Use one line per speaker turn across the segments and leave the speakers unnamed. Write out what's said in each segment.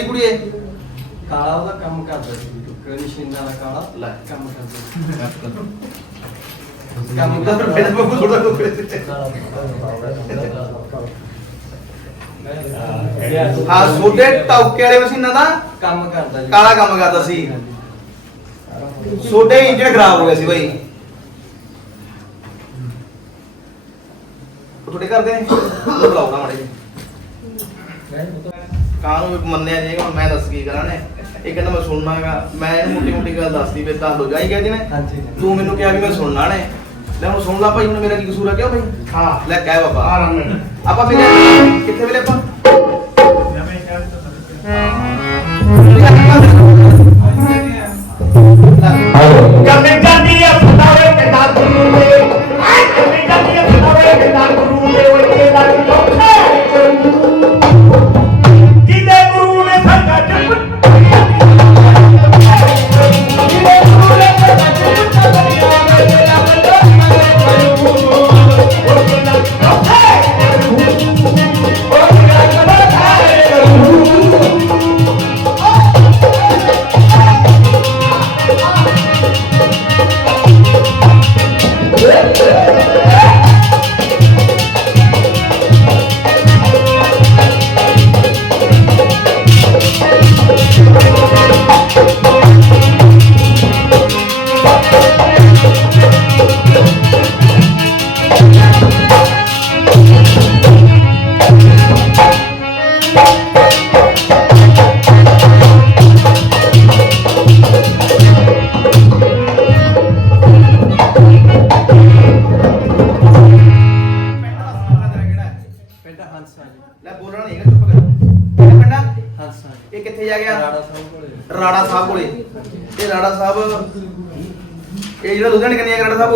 ਨਾ
ਕਹਿਦੀ ਕੁੜੀਏ
ਕਾਲਾ ਉਹਦਾ ਕੰਮ ਕਰਦਾ ਸੀ। ਮਸ਼ੀਨਾਂ ਦਾ ਕਾਲਾ
ਲੈ।
ਕੰਮ ਕਰਦਾ
ਕੰਮ ਤਾਂ ਫਿਰ ਫਿਰ ਬੱਬੂ ਥੋੜਾ ਤੇ ਹਾਂ ਸੋਡੇ ਟੋਕੇ ਵਾਲੇ ਮਸ਼ੀਨਾਂ ਦਾ
ਕੰਮ ਕਰਦਾ ਜੀ।
ਕਾਲਾ ਕੰਮ ਕਰਦਾ ਸੀ। ਸੋਡੇ ਇੰਜਨ ਖਰਾਬ ਹੋ ਗਿਆ ਸੀ ਬਈ। ਉਹ ਤੁਹਾਡੇ ਕਰਦੇ ਨੇ? ਉਹ ਬੁਲਾਉਣਾ ਮਾੜੇ ਜੀ ਕਾਹਨੂੰ ਵੀ ਮੰਨਿਆ ਜਾਏਗਾ ਹੁਣ ਮੈਂ ਦੱਸ ਕੀ ਕਰਾਂ ਨੇ। ਇਹ ਕਹਿੰਦਾ ਮੈਂ ਸੁਣਨਾਗਾ। ਮੈਂ ਇਹਨੂੰ ਮੋਟੀ ਮੋਟੀ ਗੱਲ ਦੱਸਦੀ ਫਿਰ ਦੱਸ ਦੋ ਜਾਈ ਕਹਿੰਦੀ ਨੇ।
ਹਾਂਜੀ।
ਤੂੰ ਮੈਨੂੰ ਕਿਹਾ ਵੀ ਮੈਂ ਸੁਣਨਾ ਨੇ। ਲੈ ਹੁਣ ਸੁਣ ਲਾ ਭਾਈ ਹੁਣ ਮੇਰਾ ਕੀ ਕਸੂਰ ਆ ਕਿਉਂ ਭਾਈ?
ਹਾਂ।
ਲੈ ਕਹਿ
ਆ
ਬਾਬਾ
ਰੰਗ ਮੈਂ
ਆਪਾਂ ਫਿਰ ਕਿੱਥੇ ਵੇਲੇ ਆਪਾਂ?
ਜੰਮੇ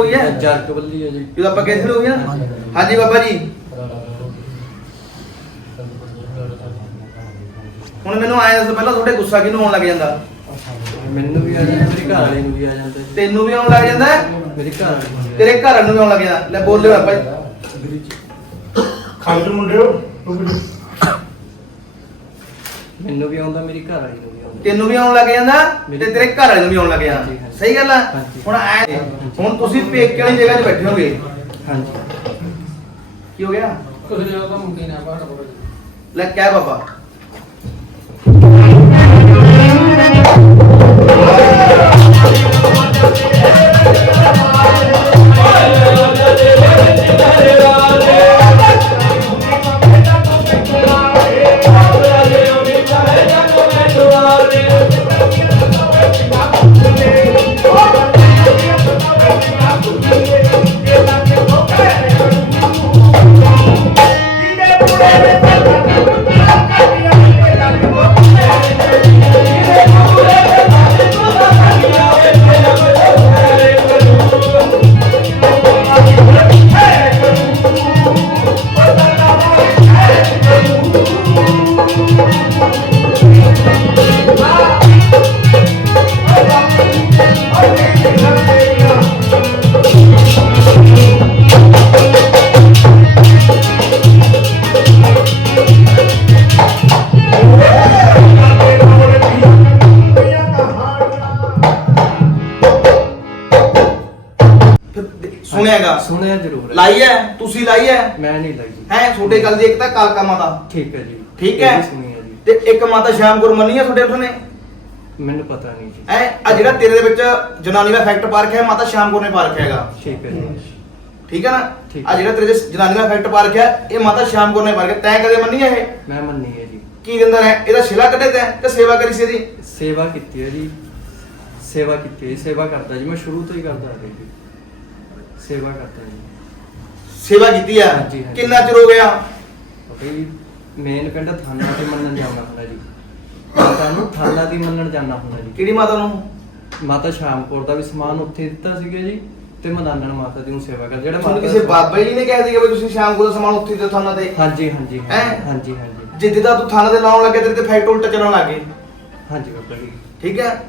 ਕੰਨਿਆ ਰਾੜਾ ਸਾਹਿਬ ਹੋਈ ਹੈ?
ਜਰਕ ਬੱਲੀ ਹੈ ਜੀ।
ਜਦੋਂ ਆਪਾਂ ਕਹਿੰਦੇ ਹੋਈ ਆ ਹਾਂਜੀ ਬਾਬਾ ਜੀ। ਹੁਣ ਮੈਨੂੰ ਆਇਆ ਦੱਸ ਪਹਿਲਾਂ ਤੁਹਾਡੇ ਗੁੱਸਾ ਕਿਹਨੂੰ ਆਉਣ ਲੱਗ ਜਾਂਦਾ?
ਮੈਨੂੰ ਵੀ ਆ ਜਾਂਦਾ ਮੇਰੀ ਘਰ ਵਾਲੀ ਨੂੰ ਵੀ ਆ ਜਾਂਦਾ ਜੀ।
ਤੈਨੂੰ ਵੀ ਆਉਣ ਲੱਗ ਜਾਂਦਾ ਹੈ?
ਮੇਰੀ ਘਰ ਵਾਲੀ ਨੂੰ ਵੀ।
ਤੇਰੇ ਘਰ ਨੂੰ ਵੀ ਆਉਣ ਲੱਗ ਜਾਂਦਾ ਲੈ ਬੋਲ ਲਿਓ ਬਾਬਾ ਜੀ।
ਖਾਲੂ ਮੁੰਡਿਓ ਤੂੰ ਵੀ
ਮੈਨੂੰ ਵੀ ਆਉਂਦਾ ਮੇਰੀ ਘਰ ਵਾਲੀ ਨੂੰ ਵੀ
ਤੈਨੂੰ ਵੀ ਆਉਣ ਲੱਗ ਜਾਂਦਾ ਤੇ ਤੇਰੇ ਘਰ ਵਾਲੇ ਨੂੰ ਵੀ ਆਉਣ ਲੱਗ ਜਾਂਦਾ। ਸਹੀ ਗੱਲ ਆ। ਹੁਣ ਐ ਹੁਣ ਤੁਸੀਂ ਪੇਕੇ ਵਾਲੀ ਜਗ੍ਹਾ 'ਤੇ ਬੈਠੇ ਹੋਗੇ।
ਹਾਂਜੀ।
ਕੀ ਹੋ ਗਿਆ?
ਕੁਝ ਨਹੀਂ ਮੁੰਡੇ ਨਾਲ ਬਾਹਰ
ਲੈ ਕਹਿ ਬਾਬਾ।
ਮੈਂ ਨਹੀਂ ਲੱਗੀ
ਹੈ ਤੁਹਾਡੇ ਗੱਲ ਦੀ ਇੱਕ ਤਾਂ ਕਾਲਕਾ ਮਾਤਾ।
ਠੀਕ ਹੈ ਜੀ।
ਠੀਕ
ਇਹ
ਹੈ
ਵੀ ਸੁਣੀ ਹੈ ਜੀ।
ਤੇ ਇੱਕ ਮਾਤਾ ਸ਼ਾਮਪੁਰ ਮੰਨੀ ਹੈ ਤੁਹਾਡੇ ਉਸਨੇ
ਮੈਨੂੰ ਪਤਾ ਨਹੀਂ ਜੀ।
ਐ ਆ ਜਿਹੜਾ ਤੇਰੇ ਦੇ ਵਿੱਚ ਜਨਾਨੀ ਦਾ ਫੈਕਟ ਪਾਰਕ ਹੈ ਮਾਤਾ ਸ਼ਾਮਪੁਰ ਨੇ ਪਾਰਕ ਹੈਗਾ।
ਠੀਕ ਹੈ ਜੀ।
ਠੀਕ ਹੈ ਨਾ?
ਠੀਕ।
ਆ ਜਿਹੜਾ ਤੇਰੇ ਚ ਜਨਾਨੀ ਦਾ ਫੈਕਟ ਪਾਰਕ ਹੈ ਇਹ ਮਾਤਾ ਸ਼ਾਮਪੁਰ ਨੇ ਪਾਰਕ ਤੈਂ ਕਦੇ ਮੰਨੀ ਹੈ ਇਹ?
ਮੈਂ ਮੰਨੀ ਹੈ ਜੀ।
ਕੀ ਦਿੰਦਾ ਹੈ ਇਹਦਾ ਸ਼ਿਲਾ ਕੱਢੇ ਤੈਂ ਤੇ ਸੇਵਾ ਕਰੀ ਸੀ ਇਹਦੀ?
ਸੇਵਾ ਕੀਤੀ ਹੈ ਜੀ। ਸੇਵਾ ਕੀਤੀ ਹੈ ਸੇਵਾ ਕਰਦਾ ਜੀ। ਮੈਂ ਸ਼ੁਰੂ ਤੋਂ ਹੀ ਕਰਦਾ ਆ ਰਿਹਾ ਜੀ। ਸੇਵਾ ਕਰਦਾ ਜੀ।
ਸੇਵਾ ਕੀਤੀ ਆ?
ਹਾਂਜੀ, ਹਾਂਜੀ।
ਕਿੰਨਾ ਚਿਰ ਹੋ ਗਿਆ?
ਬਈ ਮੇਨ ਪਿੰਡ ਥਾਨਾ ਤੇ ਮੰਨਣ ਜਾਣਾ ਹੁੰਦਾ ਜੀ। ਮਾਤਾ ਨੂੰ ਥਾਨਾ ਦੀ ਮੰਨਣ ਜਾਣਾ ਹੁੰਦਾ ਜੀ।
ਕਿਹੜੀ ਮਾਤਾ ਨੂੰ?
ਮਾਤਾ ਸ਼ਾਮਪੁਰ ਦਾ ਵੀ ਸਮਾਨ ਉੱਥੇ ਦਿੱਤਾ ਸੀਗਾ ਜੀ ਤੇ ਮਦਾਨਣ ਮਾਤਾ ਦੀ ਨੂੰ ਸੇਵਾ ਕਰ ਜਿਹੜਾ
ਤੁਹਾਨੂੰ
ਮਾਤਾ
ਕਿਸੇ ਬਾਬਾ ਜੀ ਨੇ ਕਹਿ ਦਿੱਤਾ ਕਿ ਤੁਸੀਂ ਸ਼ਾਮ ਕੋਲ ਸਮਾਨ ਉੱਥੇ ਦੇ ਥਾਣਾ ਤੇ?
ਹਾਂਜੀ ਹਾਂਜੀ
ਹੈਂ?
ਹਾਂਜੀ ਹਾਂਜੀ
ਜਿੱਦੇ ਦਾ ਤੂੰ ਥਾਣਾ ਤੇ ਲਾਉਣ ਲੱਗੇ ਤੇਰੇ ਤੇ ਫੈਕਟ ਉਲਟਾ ਚੱਲਣ ਲੱਗੇ।
ਹਾਂਜੀ ਬਾਬਾ ਜੀ।
ਠੀਕ ਹੈ?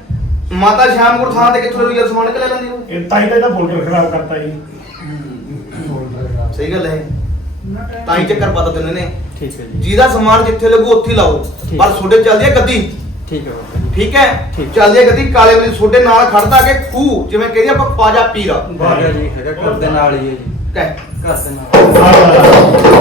ਮਾਤਾ ਸ਼ਾਮ ਥਾਣਾ ਤੇ ਕਿੱਥੋਂ ਰੁਪਈਆ ਸਮਾਨ ਕਿ ਲੈ ਲੈਂਦੀ ਉਹ?
ਇਹ ਤਾਂ ਹੀ ਤਾਂ ਇਹਦਾ ਫੋਲਡਰ ਖਰਾਬ ਕਰਤਾ ਜੀ।
ਸਹੀ ਗੱਲ ਹੈ ਤਾਂ ਹੀ ਚੱਕਰ ਪਤਾ ਤੈਨੂੰ ਨੇ।
ਠੀਕ ਹੈ ਜੀ।
ਜਿਹਦਾ ਸਮਾਨ ਜਿੱਥੇ ਲੱਗੂ ਉੱਥੇ ਹੀ ਲਾਓ।
ਠੀਕ।
ਪਰ ਤੁਹਾਡੇ ਚੱਲਦੀ ਹੈ ਗੱਦੀ।
ਠੀਕ ਹੈ ਬਾਬਾ ਜੀ।
ਠੀਕ ਹੈ?
ਠੀਕ।
ਚੱਲਦੀ ਹੈ ਗੱਦੀ ਕਾਲੇ ਵਾਲੀ ਤੁਹਾਡੇ ਨਾਲ ਖੜਦਾ ਕਿ ਖੂ ਜਿਵੇਂ ਕਹਿੰਦੇ ਆਪਾਂ ਖਵਾਜਾ ਪੀਰ
ਹੈਗਾ ਜੀ ਹੈਗਾ ਘਰ ਦੇ ਨਾਲ ਹੀ ਹੈ ਜੀ।
ਕਹਿ
ਘਰ ਦੇ ਨਾਲ।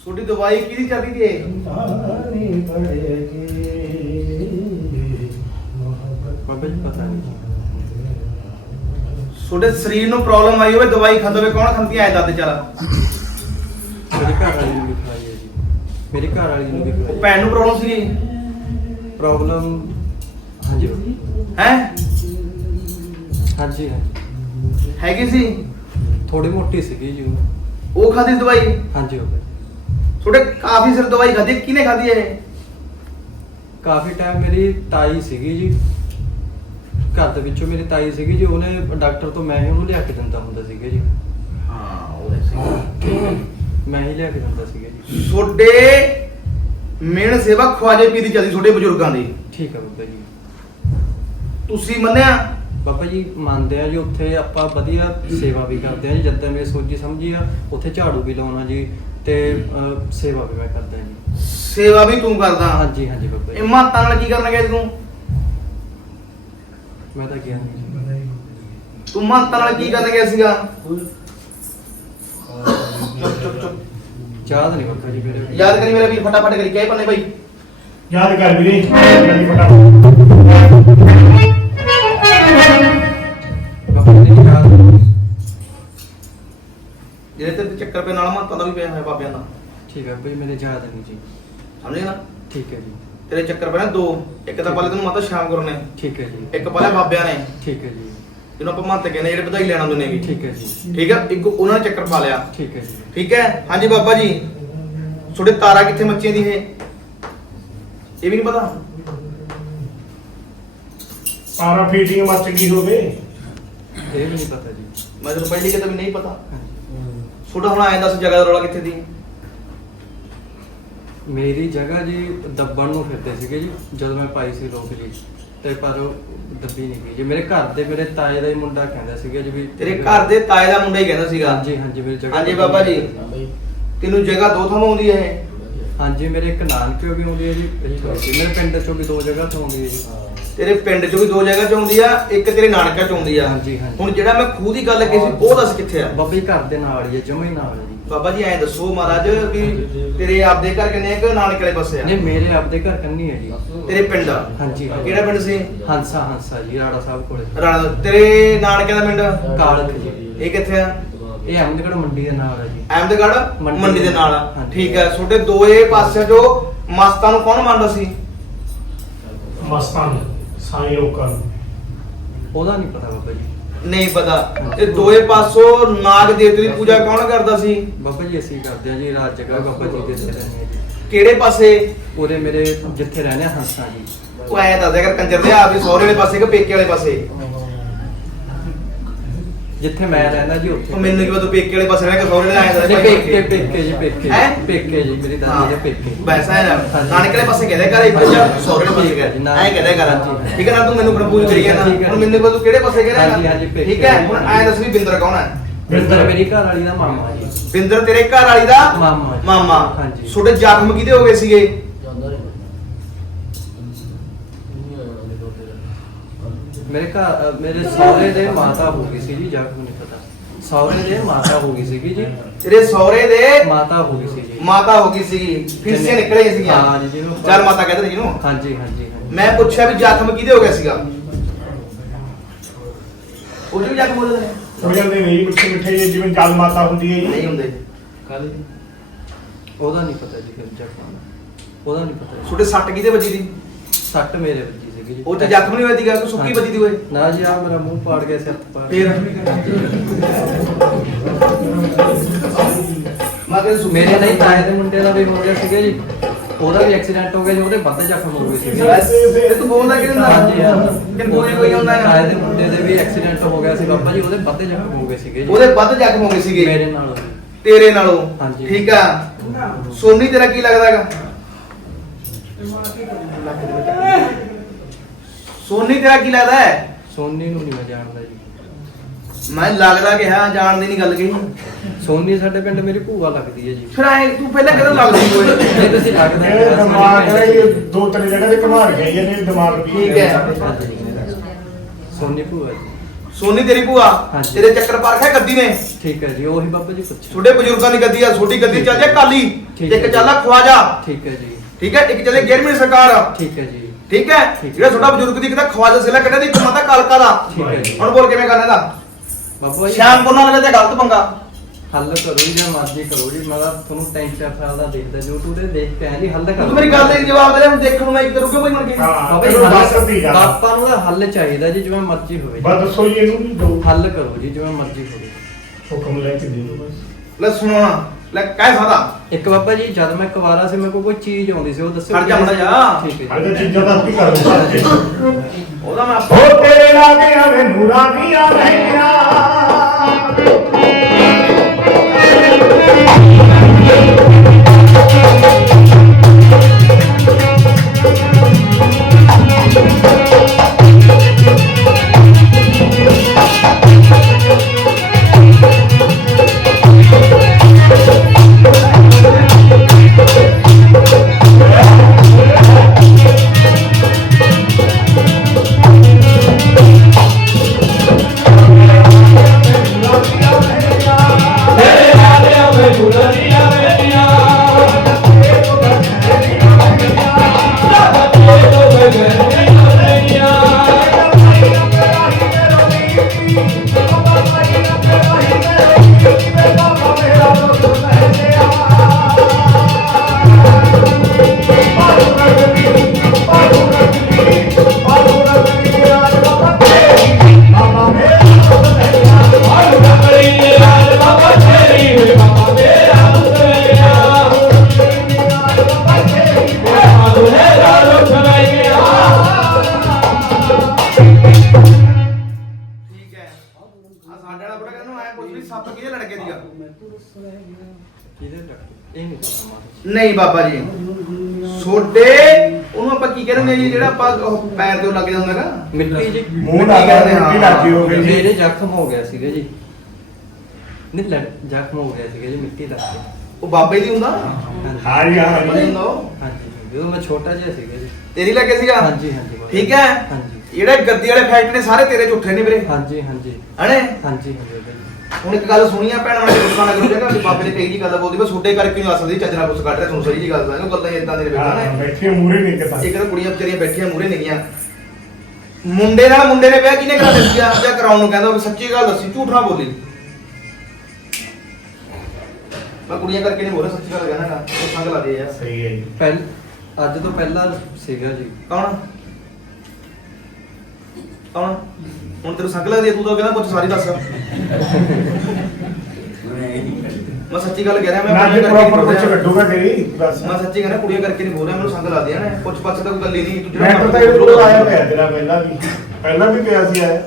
ਤੁਹਾਡੀ ਦਵਾਈ ਕਿਹਦੀ ਚੱਲ ਰਹੀ ਹੈ?
ਬਾਬਾ ਜੀ ਪਤਾ ਨਹੀਂ। ਜੀ
ਤੁਹਾਡੇ ਸਰੀਰ ਨੂੰ ਪ੍ਰੋਬਲਮ ਆਈ ਹੋਵੇ ਦਵਾਈ ਖਾਂਦੇ ਹੋਵੇ ਕੌਣ ਖਾਂਦੀ ਐ ਦੱਦ ਚੱਲ
ਮੇਰੀ ਘਰ ਵਾਲੀ ਨੂੰ ਵੀ ਖਵਾਈ ਹੈ ਜੀ। ਮੇਰੀ ਘਰ ਵਾਲੀ ਨੂੰ ਵੀ
ਉਹ
ਖਵਾਈ
ਭੈਣ ਨੂੰ ਪ੍ਰੋਬਲਮ ਸੀ
ਪ੍ਰੋਬਲਮ ਹਾਂਜੀ।
ਹੈ?
ਹਾਂਜੀ
ਹੈਗੀ ਸੀ?
ਥੋੜੀ ਮੋਟੀ ਸੀਗੀ ਜੀ ਉਹ।
ਉਹ ਖਾਦੀ ਦਵਾਈ?
ਹਾਂਜੀ ਬਾਬਾ ਜੀ
ਤੁਹਾਡੇ ਕਾਫੀ ਸਿਰ ਦਵਾਈ ਖਾਦੀ ਕਿਹਨੇ ਖਾਦੀ ਇਹ?
ਕਾਫੀ ਟਾਈਮ ਮੇਰੀ ਤਾਈ ਸੀਗੀ ਜੀ। ਘਰ ਦੇ ਵਿੱਚੋਂ ਮੇਰੀ ਤਾਈ ਸੀਗੀ ਜੀ ਉਹਨੇ ਡਾਕਟਰ ਤੋਂ ਮੈਂ ਹੀ ਉਹਨੂੰ ਲਿਆ ਕੇ ਦਿੰਦਾ ਹੁੰਦਾ ਸੀਗਾ ਜੀ।
ਹਾਂ ਉਹ ਸੀ
ਮੈਂ ਹੀ ਲਿਆ ਕੇ ਦਿੰਦਾ ਸੀਗਾ ਜੀ।
ਤੁਹਾਡੇ ਮੇਨ ਸੇਵਾ ਖਵਾਜੇ ਪੀਰ ਦੀ ਚੱਲਦੀ ਤੁਹਾਡੇ ਬਜ਼ੁਰਗਾਂ ਦੀ।
ਠੀਕ ਹੈ ਬਾਬਾ ਜੀ।
ਤੁਸੀਂ ਮੰਨਿਆ?
ਬਾਬਾ ਜੀ ਮੰਨਦੇ ਆ ਜੀ ਉੱਥੇ ਆਪਾਂ ਵਧੀਆ ਸੇਵਾ ਵੀ ਕਰਦੇ ਆ ਜੀ ਜਦੋਂ ਮੇਰੀ ਸੋਚੀ ਸਮਝੀ ਆ ਉੱਥੇ ਝਾੜੂ ਵੀ ਲਾਉਣਾ ਜੀ ਤੇ ਅਹ, ਸੇਵਾ ਵੀ ਮੈਂ ਕਰਦਾ ਜੀ।
ਸੇਵਾ ਵੀ ਤੂੰ ਕਰਦਾ?
ਹਾਂਜੀ ਹਾਂਜੀ ਬਾਬਾ
ਇਹ
ਜੀ
ਮਾਤਾ ਨਾਲ ਕੀ ਕਰਨ ਗਿਆ ਤੂੰ?
ਮੈਂ ਤਾਂ ਗਿਆ ਨਹੀਂ ਜੀ।
ਤੂੰ ਮਾਤਾ ਨਾਲ ਕੀ ਕਰਨ ਗਿਆ ਸੀਗਾ? ਚੁੱਪ ਚੁੱਪ ਚੁੱਪ।
ਯਾਦ ਨਹੀਂ ਬਾਬਾ ਜੀ ਮੇਰੇ
ਯਾਦ ਕਰੀ ਮੇਰਾ ਵੀਰ ਫਟਾਫਟ ਕਰੀ। ਕਿਹ ਪੰਨੇ ਬਾਈ
ਯਾਦ ਕਰ ਵੀਰੇ।
70 ਰੁਪਏ ਨਾਲ ਮਹੰਤਾਂ ਦਾ ਵੀ ਪਿਆ ਹੋਇਆ ਬਾਬਿਆਂ ਦਾ।
ਠੀਕ ਹੈ ਬਈ ਮੇਰੇ ਯਾਦ ਨਹੀਂ ਜੀ।
ਸਮਝੇ ਨਾ?
ਠੀਕ ਹੈ ਜੀ।
ਤੇਰੇ ਚੱਕਰ ਪੈਣਾ ਦੋ। ਇੱਕ ਤਾਂ ਪਹਿਲੇ ਤੈਨੂੰ ਮਾਤਾ ਸ਼ਾਮ ਗੁਰੂ ਨੇ।
ਠੀਕ ਹੈ ਜੀ।
ਇੱਕ ਪਹਿਲੇ ਬਾਬਿਆਂ ਨੇ।
ਠੀਕ ਹੈ ਜੀ।
ਜਿਹਨੂੰ ਆਪਾਂ ਮਹੰਤ ਕਹਿੰਦੇ ਜਿਹੜੇ ਵਧਾਈ ਲੈਣਾ ਦੁਨੇ ਵੀ।
ਠੀਕ ਹੈ ਜੀ।
ਠੀਕ ਹੈ ਇੱਕ ਉਹਨਾਂ ਨੇ ਚੱਕਰ ਪਾ ਲਿਆ।
ਠੀਕ ਹੈ ਜੀ।
ਠੀਕ ਹੈ? ਹਾਂਜੀ ਬਾਬਾ ਜੀ। ਤੁਹਾਡੇ ਤਾਰਾ ਕਿੱਥੇ ਮੱਚੀਆਂ ਦੀ ਇਹ? ਇਹ ਵੀ ਨਹੀਂ ਪਤਾ?
ਸਾਰਾ ਫੀਟਿੰਗ ਮੱਚ ਗਈ ਹੋਵੇ।
ਇਹ ਵੀ ਨਹੀਂ ਪਤਾ ਜੀ।
ਮੈਨੂੰ ਪਹਿਲੀ ਕਿਤੇ ਵੀ ਨਹੀਂ ਪਤਾ। ਤੁਹਾਡਾ ਹੁਣ ਆਇਆ ਦੱਸ ਜਗ੍ਹਾ ਦਾ ਰੌਲਾ ਕਿੱਥੇ ਦੀ?
ਮੇਰੀ ਜਗ੍ਹਾ ਜੀ ਦੱਬਣ ਨੂੰ ਫਿਰਦੇ ਸੀਗੇ ਜੀ ਜਦੋਂ ਮੈਂ ਪਾਈ ਸੀ ਲੋਕ ਜੀ। ਤੇ ਪਰ ਉਹ ਦੱਬੀ ਨਹੀਂ ਗਈ ਜੀ। ਮੇਰੇ ਘਰ ਦੇ ਮੇਰੇ ਤਾਏ ਦਾ ਹੀ ਮੁੰਡਾ ਕਹਿੰਦਾ ਸੀਗਾ ਜੀ ਵੀ
ਤੇਰੇ ਘਰ ਦੇ ਤਾਏ ਦਾ ਮੁੰਡਾ ਹੀ ਕਹਿੰਦਾ ਸੀਗਾ?
ਹਾਂਜੀ ਹਾਂਜੀ ਮੇਰੀ ਜਗ੍ਹਾ
ਹਾਂਜੀ ਬਾਬਾ ਜੀ। ਤੈਨੂੰ ਜਗ੍ਹਾ ਦੋ ਥਾਂ ਆਉਂਦੀ ਹੈ ਇਹ?
ਹਾਂਜੀ ਮੇਰੇ ਇੱਕ ਨਾਨਕਿਓ ਵੀ ਆਉਂਦੀ ਹੈ ਜੀ। ਮੇਰੇ ਪਿੰਡ ਚੋਂ ਵੀ ਦੋ ਜਗ੍ਹਾ ਤੋਂ ਆਉਂਦੀ ਹੈ ਜੀ।
ਤੇਰੇ ਪਿੰਡ 'ਚ ਵੀ ਦੋ ਜਗ੍ਹਾ 'ਚ ਆਉਂਦੀ ਆ ਇੱਕ ਤੇਰੇ ਨਾਨਕਾ 'ਚ ਆਉਂਦੀ ਆ।
ਹਾਂਜੀ, ਹਾਂਜੀ।
ਹੁਣ ਜਿਹੜਾ ਮੈਂ ਖੂਹ ਦੀ ਗੱਲ ਕੀਤੀ ਉਹ ਦੱਸ ਕਿੱਥੇ ਆ?
ਬਾਬਾ ਜੀ ਘਰ ਦੇ ਨਾਲ ਹੀ ਹੈ ਜਮਾ ਹੀ ਨਾਲ ਹੈ ਜੀ।
ਬਾਬਾ ਜੀ ਐਂ ਦੱਸੋ ਮਹਾਰਾਜ ਵੀ ਤੇਰੇ ਆਪਦੇ ਘਰ ਕਿੰਨੇ ਆ ਕਿ ਨਾਨਕੇ ਵਾਲੇ ਪਾਸੇ ਆ?
ਨਹੀਂ ਮੇਰੇ ਆਪਦੇ ਘਰ ਕੰਨੀ ਹੈ ਜੀ।
ਤੇਰੇ ਪਿੰਡ ਆ?
ਹਾਂਜੀ
ਕਿਹੜਾ ਪਿੰਡ ਸੀ?
ਹੰਸਾ ਹੰਸਾ ਜੀ ਰਾੜਾ ਸਾਹਿਬ ਕੋਲੇ।
ਰਾਣਾ ਤੇਰੇ ਨਾਨਕੇ ਦਾ ਪਿੰਡ?
ਕਾਲਖ ਜੀ।
ਇਹ ਕਿੱਥੇ ਆ?
ਇਹ ਅਹਿਮਦਗੜ੍ਹ ਮੰਡੀ ਦੇ ਨਾਲ ਹੈ ਜੀ।
ਅਹਿਮਦਗੜ੍ਹ
ਮੰਡੀ
ਮੰਡੀ ਦੇ ਨਾਲ ਆ।
ਹਾਂਜੀ।
ਠੀਕ ਹੈ ਤੁਹਾਡੇ ਦੋਏ ਪਾਸੇ ਜੋ ਮਸਤਾਂ ਨੂੰ ਕੌਣ ਮੰਨਦਾ ਸੀ?
ਮਸਤਾਂ ਸਾਈਂ ਲੋਕਾਂ ਨੂੰ
ਉਹਦਾ ਨਹੀਂ ਪਤਾ ਬਾਬਾ ਜੀ।
ਨਹੀਂ ਪਤਾ। ਇਹ ਦੋਏ ਪਾਸੋਂ ਨਾਗ ਦੇਵਤੇ ਦੀ ਪੂਜਾ ਕੌਣ ਕਰਦਾ ਸੀ?
ਬਾਬਾ ਜੀ ਅਸੀਂ ਕਰਦੇ ਆ ਜੀ ਰਾਤ ਜਗ੍ਹਾ ਬਾਬਾ ਜੀ ਦੇ ਆ ਜੀ।
ਕਿਹੜੇ ਪਾਸੇ?
ਉਹਦੇ ਮੇਰੇ ਜਿੱਥੇ ਰਹਿੰਦੇ ਆ ਹੰਸਾਂ ਜੀ।
ਉਹ ਐ ਦੱਸ ਦੇ ਕਰ ਕੰਜਰ ਦੇ ਆਪਦੇ ਸਹੁਰੇ ਵਾਲੇ ਪਾਸੇ ਕਿ ਪੇਕੇ ਵਾਲੇ ਪਾਸੇ?
ਜਿੱਥੇ ਮੈਂ ਰਹਿੰਦਾ ਜੀ ਉੱਥੇ
ਉਹ ਮੈਨੂੰ ਕੀ ਪਤਾ ਤੂੰ ਪੇਕੇ ਵਾਲੇ ਪਾਸੇ ਰਹਿ ਕੇ ਵਾਲੇ ਆਇਆ
ਨਹੀਂ, ਪੇਕੇ ਪੇਕੇ। ਜੀ ਪੇਕੇ।
ਹੈਂ?
ਪੇਕੇ ਜੀ ਮੇਰੀ ਦਾਦੀ ਦੇ ਪੇਕੇ।
ਵੈਸਾ ਹੈ ਨਾ
ਹਾਂਜੀ।
ਨਾਨਕੇ ਵਾਲੇ ਪਾਸੇ ਕਹਦੇ ਕਰ ਇੱਕ ਜਾਂ ਸਹੁਰੇ ਵਾਲੇ ਪਾਸੇ
ਠੀਕ ਹੈ ਜੀ, ਨਾ-
ਕਰ ਐ ਕਹਦੇ ਕਰ।
ਹਾਂਜੀ।
ਠੀਕ ਹੈ ਨਾ ਤੂੰ ਮੈਨੂੰ ਪ੍ਰਪੋਜ਼ ਕਰੀ ਨਾ
ਠੀਕ ਹੈ।
ਹੁਣ ਮੈਨੂੰ ਪਤਾ ਤੂੰ ਕਿਹੜੇ ਪਾਸੇ ਕਹਿ
ਹਾਂਜੀ, ਹਾਂਜੀ, ਪੇਕੇ।
ਠੀਕ ਹੈ ਹੁਣ ਐ ਦੱਸ ਵੀ ਬਿੰਦਰ ਕੌਣ ਹੈ
ਬਿੰਦਰ ਮੇਰੀ ਘਰ ਵਾਲੀ ਦਾ ਮਾਮਾ ਜੀ।
ਬਿੰਦਰ ਤੇਰੇ ਘਰ ਵਾਲੀ ਦਾ
ਮਾਮਾ ਜੀ।
ਮਾਮਾ।
ਹਾਂਜੀ।
ਛੋਟੇ ਜ਼ਖਮ ਕਿਹਦੇ ਹੋ ਗਏ ਸੀਗੇ?
ਮੇਰੇ ਘਰ ਮੇਰੇ ਸਹੁਰੇ ਦੇ ਮਾਤਾ ਹੋ ਗਈ ਸੀ ਜੀ ਜੱਗ ਨੂੰ ਨਹੀਂ ਪਤਾ। ਸਹੁਰੇ ਦੇ ਮਾਤਾ ਹੋ ਗਈ ਸੀਗੀ ਜੀ।
ਤੇਰੇ ਸਹੁਰੇ ਦੇ
ਮਾਤਾ ਹੋ ਗਈ ਸੀ ਜੀ
ਮਾਤਾ ਹੋ ਗਈ ਸੀਗੀ। ਫਿਰਸੇ ਨਿਕਲੇ ਸੀਗੀਆਂ।
ਹਾਂ ਜੀ, ਜਿਹਨੂੰ
ਚੱਲ ਮਾਤਾ ਕਹਿੰਦੇ ਨੇ ਜਿਹਨੂੰ
ਹਾਂਜੀ ਹਾਂਜੀ ਹਾਂਜੀ।
ਮੈਂ ਪੁੱਛਿਆ ਵੀ ਜ਼ਖਮ ਕਿਹਦੇ ਹੋ ਗਿਆ ਸੀਗਾ? ਉਹ ਵੀ ਜ਼ਖਮ ਹੋਦੇ ਨੇ?
ਜਾਂਦੇ ਨਹੀਂ ਮਿੱਠੇ ਮਿੱਠੇ ਜਿਹੇ ਜਿਵੇਂ ਜਲ ਮਾਤਾ ਹੁੰਦੀ ਹੈ
ਨਹੀਂ
ਜੀ।
ਹੁੰਦੇ
ਉਹਦਾ ਨਹੀਂ ਪਤਾ ਜੀ ਫਿਰ ਜ਼ਖਮ। ਉਹਦਾ ਨਹੀਂ ਪਤਾ ਜੀ।
ਛੋਟੇ ਸੱਟ ਕਿਹਦੇ ਵੱਜੀ ਦੀ?
ਸੱਟ ਮੇਰੇ ਵੱਜੀ। ਸੀਗੀ ਜੀ
ਉਹ ਤੇ ਜ਼ਖਮ ਨਹੀਂ ਵੱਜੀ ਗਾ ਤੂੰ ਸੁੱਕੀ ਵੱਜੀ ਦੀ ਓਏ।
ਨਾ ਜੀ ਆ ਮੇਰਾ ਮੂੰਹ ਪਾੜ ਗਿਆ ਸਿਰ ਪਾੜ
ਫੇਰ ਮੈਂ ਕਹਿੰਦਾ ਸੁੱਕੀ
ਮੇਰੇ ਨਹੀਂ ਤਾਏ ਦੇ। ਮੁੰਡੇ ਦਾ ਵੀ ਹੋ ਗਿਆ ਸੀਗਾ ਜੀ। ਉਹਦਾ ਵੀ ਐਕਸੀਡੈਂਟ ਹੋ ਗਿਆ ਜੀ ਉਹਦੇ ਵੱਧ ਜ਼ਖਮ ਹੋ ਗਏ ਸੀਗੇ।
ਤੇ ਤੂੰ ਬੋਲਦਾ ਕਿਹਦੇ ਨਾਲ
ਹਾਂਜੀ ਹਾਂ।
ਕਿ ਕੋਈ ਕੋਈ ਹੁੰਦਾ
ਤਾਏ
ਹੈ
ਦੇ ਮੁੰਡੇ ਦੇ ਵੀ ਐਕਸੀਡੈਂਟ ਹੋ ਗਿਆ ਸੀ ਬਾਬਾ ਜੀ ਉਹਦੇ ਵੱਧ ਜ਼ਖਮ ਹੋ ਗਏ ਸੀਗੇ ਜੀ।
ਉਹਦੇ ਵੱਧ ਜ਼ਖਮ ਹੋ ਗਏ ਸੀਗੇ?
ਮੇਰੇ ਨਾਲ।
ਤੇਰੇ ਨਾਲੋਂ?
ਹਾਂਜੀ।
ਠੀਕ ਆ। ਸੋਨੀ ਤੇਰਾ ਕੀ ਲੱਗਦਾ ਸੋਨੀ ਤੇਰਾ ਕੀ ਲੱਗਦਾ ਹੈ?
ਸੋਨੀ ਨੂੰ ਨਹੀਂ ਮੈਂ ਜਾਣਦਾ ਜੀ।
ਮੈਂ ਲੱਗਦਾ ਕਿ ਹਾਂ ਜਾਣਦੀ ਨਹੀਂ ਗੱਲ ਕਹੀ।
ਸੋਨੀ ਸਾਡੇ ਪਿੰਡ ਮੇਰੀ ਭੂਆ ਲੱਗਦੀ ਹੈ ਜੀ।
ਫਿਰ ਐ ਤੂੰ ਪਹਿਲਾਂ ਕਦੋਂ ਲੱਗਦੀ ਓਏ
ਨਹੀਂ ਤੁਸੀਂ ਲੱਗਦਾ
ਇਹ
ਨਹੀਂ
ਦਿਮਾਗ ਹੈ ਇਹ ਦੋ ਤਿੰਨ ਜਗ੍ਹਾ ਤੇ ਘਮਾਰ ਗਈ ਇਹਨੇ ਦਿਮਾਗ ਵੀ
ਠੀਕ ਹੈ।
ਸੋਨੀ ਭੂਆ ਜੀ।
ਸੋਨੀ ਤੇਰੀ ਭੂਆ
ਹਾਂਜੀ।
ਤੇਰੇ ਚੱਕਰ ਪਾ ਰੱਖਿਆ ਗੱਦੀ ਨੇ?
ਠੀਕ ਹੈ ਜੀ ਉਹੀ ਬਾਬਾ ਜੀ ਪੁੱਛੋ।
ਛੋਟੇ ਬਜ਼ੁਰਗਾਂ ਦੀ ਗੱਦੀ ਆ ਛੋਟੀ ਗੱਦੀ ਚੱਲ ਜਾ ਕਾਲੀ।
ਠੀਕ
ਇੱਕ
ਹੈ।
ਚੱਲਾ ਖਵਾਜਾ।
ਠੀਕ ਹੈ ਜੀ।
ਠੀਕ ਹੈ ਇੱਕ ਚੱਲੇ 11ਵੀਂ ਸਰਕਾਰ।
ਠੀਕ ਹੈ ਜੀ।
ਠੀਕ ਹੈ। ਜਿਹੜਾ ਛੋਟਾ ਬਜ਼ੁਰਗ ਦੀ ਕਿਤਾ ਖਵਾਜਾ ਸਿਲਾ ਕੱਢਿਆ ਦੀ ਇੱਕ ਮਾਤਾ ਕਾਲਕਾ ਦਾ। ਹੁਣ ਬੋਲ ਕਿਵੇਂ ਕਰਨਾ ਇਹਦਾ?
ਬਾਬਾ ਜੀ।
ਸ਼ਾਮ ਕੋਨਾ ਵਾਲੇ ਤੇ ਗਲਤ ਪੰਗਾ?
ਹੱਲ ਕਰੋ ਜੀ ਜਾਂ ਮਰਜ਼ੀ ਕਰੋ ਜੀ ਮੈਂ ਤਾਂ ਤੁਹਾਨੂੰ ਤਿੰਨ ਚਾਰ ਸਾਲ ਦਾ ਦੇਖਦਾ YouTube ਤੇ ਦੇਖ ਕੇ ਆਇਆ ਜੀ ਹੱਲ ਕਰੋ।
ਤੂੰ ਮੇਰੀ ਗੱਲ ਦਾ ਇੱਕ ਜਵਾਬ ਦੇ ਹੁਣ ਦੇਖਣ ਨੂੰ ਮੈਂ ਇੱਕ ਕਰੂਗਾ ਬਈ ਮਨ ਕੇ।
ਹਾਂ
ਬਾਬਾ ਜੀ
ਚਲੋ
ਹੱਲ-
ਬਸ ਦੀ ਗੱਲ।
ਆਪਾਂ ਨੂੰ ਤਾਂ ਹੱਲ ਚਾਹੀਦਾ ਜੀ ਜਿਵੇਂ ਮਰਜ਼ੀ ਹੋਵੇ
ਬਸ ਦੱਸੋ ਜੀ ਇਹਨੂੰ ਵੀ ਦੋ।
ਹੱਲ ਕਰੋ ਜੀ ਜਿਵੇਂ ਮਰਜ਼ੀ ਹੋਵੇ।
ਹੁਕਮ ਲੈ ਕੇ ਦੇ ਦਿਓ ਬਸ।
ਲੈ ਸੁਣਾਉਣਾ ਲੈ ਕਹਿ ਸਕਦਾ
ਇੱਕ ਬਾਬਾ ਜੀ ਜਦ ਮੈਂ ਕੁਵਾਰਾ ਸੀ ਮੇਰੇ ਕੋਲ ਕੋਈ ਚੀਜ਼ ਆਉਂਦੀ ਸੀ ਉਹ ਦੱਸੋ
ਖੜ ਜਾ ਮਾੜਾ ਜਿਹਾ।
ਠੀਕ ਹੈ ਜੀ।
ਚੀਜ਼ਾਂ ਦਾ ਕੀ ਕਰ
ਉਹਦਾ ਮੈਂ
ਹੋ ਤੇਰੇ ਲਾਗੇ ਆਵੇ ਨੂਰਾਂ ਦੀਆਂ ਮਹਿੰਗੀਆਂ
ਠੀਕ ਪੈਰ ਤੇ ਉਹ ਲੱਗ ਜਾਂਦਾ ਹੈਗਾ
ਮਿੱਟੀ ਜੀ।
ਮੂੰਹ ਨਾਲ ਮਿੱਟੀ ਲੱਗੀ ਹੋਵੇ ਜੀ
ਮੇਰੇ ਜ਼ਖਮ ਹੋ ਗਿਆ ਸੀਗਾ ਜੀ। ਨਹੀਂ ਜ਼ਖਮ ਹੋ ਗਿਆ ਸੀਗਾ ਜੀ ਮਿੱਟੀ ਲੱਗ ਕੇ
ਉਹ ਬਾਬੇ ਦੀ ਹੁੰਦਾ?
ਹਾਂਜੀ
ਹਾਂ ਜੀ ਹਾਂ
ਦੀ
ਜੀ
ਹੁੰਦਾ ਉਹ?
ਹਾਂਜੀ ਜਦੋਂ ਮੈਂ ਛੋਟਾ ਜਿਹਾ ਸੀਗਾ ਜੀ।
ਤੇਰੀ ਲੱਗੇ ਸੀਗਾ?
ਹਾਂਜੀ ਹਾਂਜੀ।
ਠੀਕ ਹੈ?
ਹਾਂਜੀ।
ਜਿਹੜੇ ਗੱਦੀ ਵਾਲੇ ਫੈਕਟ ਨੇ ਸਾਰੇ ਤੇਰੇ ਝੁੱਠੇ ਨੇ ਵੀਰੇ।
ਹਾਂਜੀ ਹਾਂਜੀ।
ਹਣੇ?
ਹਾਂਜੀ ਹਾਂਜੀ ਬਾਬਾ ਜੀ।
ਹੁਣ ਇੱਕ ਗੱਲ ਸੁਣੀ ਆ ਭੈਣ ਵਾਲੇ ਗੁੱਸਾ ਨਾ ਕਰੋ ਜਗਾ ਵੀ ਬਾਬੇ ਨੇ ਕਈ ਜੀ ਗੱਲ ਬੋਲਦੀ ਬਸ ਛੋਟੇ ਕਰਕੇ ਨਹੀਂ ਅਸਲ ਦੀ ਚੱਜਣਾ ਕੁਛ ਕੱਢ ਰਿਹਾ ਤੁਹਾਨੂੰ ਸਹੀ ਜੀ ਗੱਲ ਦੱਸਾਂ ਉਹ ਗੱਲਾਂ ਇਦਾਂ ਦੇ ਨੇ।
ਹਾਂ
ਨੇ
ਬੈਠੇ ਮੂਰੇ ਨਹੀਂ ਕਿਤਾ
ਇੱਕ ਤਾਂ ਕੁੜੀਆਂ ਵਿਚਾਰੀਆਂ ਬੈਠੀਆਂ ਮੂਰੇ ਨੇਗੀਆਂ। ਮੁੰਡੇ ਨਾਲ ਮੁੰਡੇ ਨੇ ਵਿਆਹ ਕਿਹਨੇ ਕਰਾ ਦਿੱਤਾ? ਜਾਂ ਕਰਾਉਣ ਨੂੰ ਕਹਿੰਦਾ ਵੀ ਸੱਚੀ ਗੱਲ ਦੱਸੀ ਝੂਠ ਨਾ ਬੋਲੀ। ਮੈਂ ਕੁੜੀਆਂ ਕਰਕੇ ਨਹੀਂ ਬੋਲ ਰਿਹਾ ਸੱਚੀ ਗੱਲ ਕਹਿਣਾ ਉਹ ਸੰਗ ਲਾ ਦੇ ਯਾਰ
ਸਹੀ ਹੈ ਜੀ।
ਪਹਿਲ ਅੱਜ ਤੋਂ ਪਹਿਲਾਂ ਸੀਗਾ ਜੀ।
ਕੌਣ? ਕੌਣ? ਹੁਣ ਤੈਨੂੰ ਸੰਗ ਲੱਗਦੀ ਹੈ, ਤੂੰ ਤਾਂ ਕਹਿੰਦਾ ਕੁਝ ਸਾਰੀ ਦੱਸ। ਮੈਂ ਸੱਚੀ ਗੱਲ ਕਹਿ ਰਿਹਾ ਮੈਂ
ਨਾ
ਕੁੜੀਆਂ
ਜੇ
ਕਰਕੇ ਨਹੀਂ
ਪ੍ਰੋਪਰ
ਬੋਲ
ਕੁਝ
ਰਿਹਾ।
ਕੱਢੂਗਾ ਤੇਰੀ ਬਸ।
ਮੈਂ ਸੱਚੀ ਕਹਿੰਦਾ ਕੁੜੀਆਂ ਕਰਕੇ ਨਹੀਂ ਬੋਲ ਰਿਹਾ ਮੈਨੂੰ ਸੰਗ ਲੱਗਦੀਆਂ ਨੇ। ਕੁਝ ਪੱਛ ਤਾਂ ਕੋਈ ਗੱਲ ਹੀ ਨਹੀਂ ਤੂੰ
ਮੈਂ ਤਾਂ ਇਹਦੇ ਕੋਲ ਆਇਆ ਹੋਇਆ ਤੇਰਾ ਪਹਿਲਾਂ ਵੀ। ਪਹਿਲਾਂ ਵੀ ਪਿਆ ਸੀ ਆਇਆ।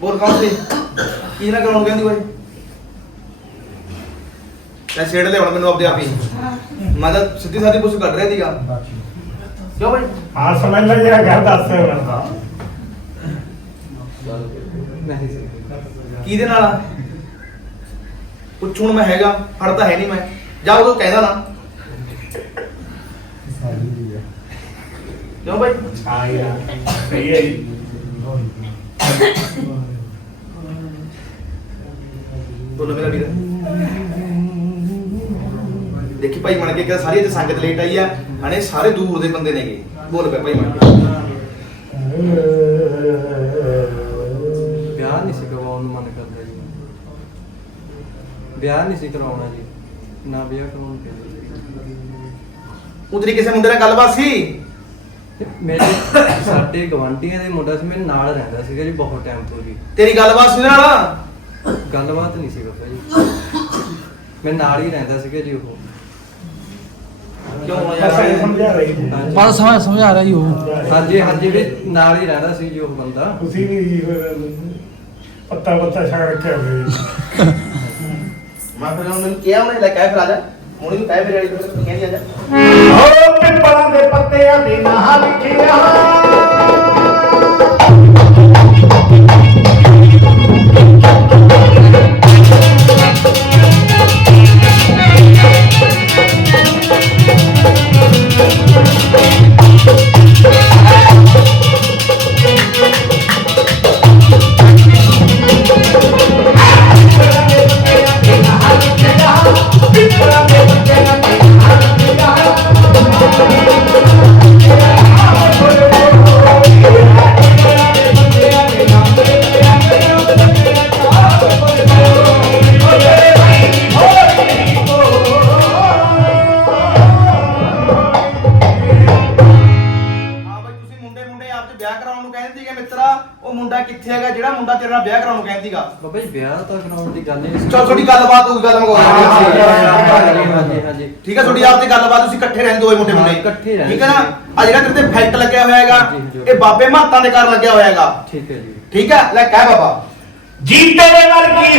ਬੋਲ ਕੌਣ ਸੀ? ਕੀ ਨਾ ਕਰਾਉਣ ਕਹਿੰਦੀ ਓਏ ਮੈਂ ਛੇੜ ਲਿਆ ਹੁਣ ਮੈਨੂੰ ਆਪਦੇ ਆਪ ਹੀ। ਮੈਂ ਤਾਂ ਸਿੱਧੀ ਸਾਦੀ ਪੁੱਛ ਕੱਢ ਰਿਹਾ ਸੀਗਾ। ਕਿਉਂ ਬਈ?
ਹਾਂ ਸਮਝ ਲੈ ਜਿਹੜਾ ਗੱਲ ਦੱਸ
ਨਹੀਂ ਸਰ
ਕਿਹਦੇ ਨਾਲ? ਆ ਪੁੱਛੂ ਮੈਂ ਹੈਗਾ ਫੜਦਾ ਹੈ ਨਹੀਂ ਮੈਂ। ਜਾ ਉਹ ਕਹਿੰਦਾ ਨਾ। ਕਿਉਂ ਬਈ?
ਸਹੀ ਹੈ ਜੀ
ਬੋਲੋ ਮੇਰਾ ਵੀਰ ਦੇਖੀ ਭਾਈ ਮਣ ਕੇ ਕਿਹਾ ਸਾਰੀ ਅੱਜ ਸੰਗਤ ਲੇਟ ਆਈ ਆ। ਹਣੇ ਸਾਰੇ ਦੂਰ ਦੇ ਬੰਦੇ ਨੇਗੇ। ਬੋਲ ਪਿਆ ਭਾਈ ਮਣ ਕੇ।
ਵਿਆਹ ਨਹੀਂ ਸੀ ਕਰਾਉਣਾ ਜੀ ਨਾ ਵਿਆਹ ਕਰਾਉਣ ਕੇ
ਉਤਰੀ ਕਿਸੇ ਮੁੰਡੇ ਨਾਲ ਗੱਲਬਾਤ ਸੀ?
ਮੇਰੇ ਸਾਡੇ ਗਵਾਂਢੀਆਂ ਦੇ ਮੁੰਡਾ ਸੀ ਮੇਰੇ ਨਾਲ ਰਹਿੰਦਾ ਸੀਗਾ ਜੀ ਬਹੁਤ ਟਾਈਮ ਤੋਂ ਜੀ।
ਤੇਰੀ ਗੱਲਬਾਤ ਸੀ ਉਹਦੇ ਨਾਲ?
ਗੱਲਬਾਤ ਨਹੀਂ ਸੀ ਬਾਬਾ ਜੀ। ਮੇਰੇ ਨਾਲ ਹੀ ਰਹਿੰਦਾ ਸੀਗਾ ਜੀ ਉਹ।
ਕਿਉਂ ਯਾਰ
ਸਮਝਾ ਰਹੀ ਸੀ।
ਹਾਂਜੀ।
ਬਸ ਸਮਝ ਸਮਝਾ ਰਿਹਾ ਜੀ ਉਹ।
ਹਾਂਜੀ ਹਾਂਜੀ ਵੀ ਨਾਲ ਹੀ ਰਹਿੰਦਾ ਸੀ ਜੀ ਉਹ ਬੰਦਾ।
ਤੁਸੀਂ ਵੀ ਪੱਤਾ ਪੱਤਾ ਛਾੜ ਰੱਖਿਆ ਹੋਇਆ
ਮੈਂ ਫਿਰ ਉਹਨੂੰ ਮੈਨੂੰ ਕਿਹਾ, ਉਹਨੇ ਲੈ ਕੇ ਫਿਰ ਆ ਜਾ। ਹੁਣ ਕਹਿ ਮੇਰੇ ਵਾਲੀ ਕੋਲ, ਕਹਿੰਦੀ ਆ ਜਾ।
ਹੋ ਪਿੱਪਲਾਂ ਦੇ ਪੱਤਿਆਂ ਦੇ ਨਾਲ ਲਿਖਿਆ
ਤੁਹਾਡੀ ਆਪ ਦੀ ਗੱਲਬਾਤ ਤੁਸੀਂ ਇਕੱਠੇ ਰਹਿੰਦੇ ਦੋਵੇਂ ਮੁੰਡੇ ਮੁੰਡੇ
ਹਾਂ, ਇਕੱਠੇ ਰਹਿੰਦੇ
ਠੀਕ ਹੈ ਨਾ। ਆ ਜਿਹੜਾ ਤੇਰੇ ਤੇ ਫੈਕਟ ਲੱਗਿਆ ਹੋਇਆ ਹੈਗਾ। ਇਹ ਬਾਬੇ ਮਹੰਤਾਂ ਦੇ ਘਰ ਲੱਗਿਆ ਹੋਇਆ ਹੈਗਾ।
ਠੀਕ ਹੈ ਜੀ।
ਠੀਕ ਹੈ? ਲੈ ਕਹਿ ਬਾਬਾ।
ਜੀ ਤੇਰੇ ਵਰਗੀ ਹੋਈ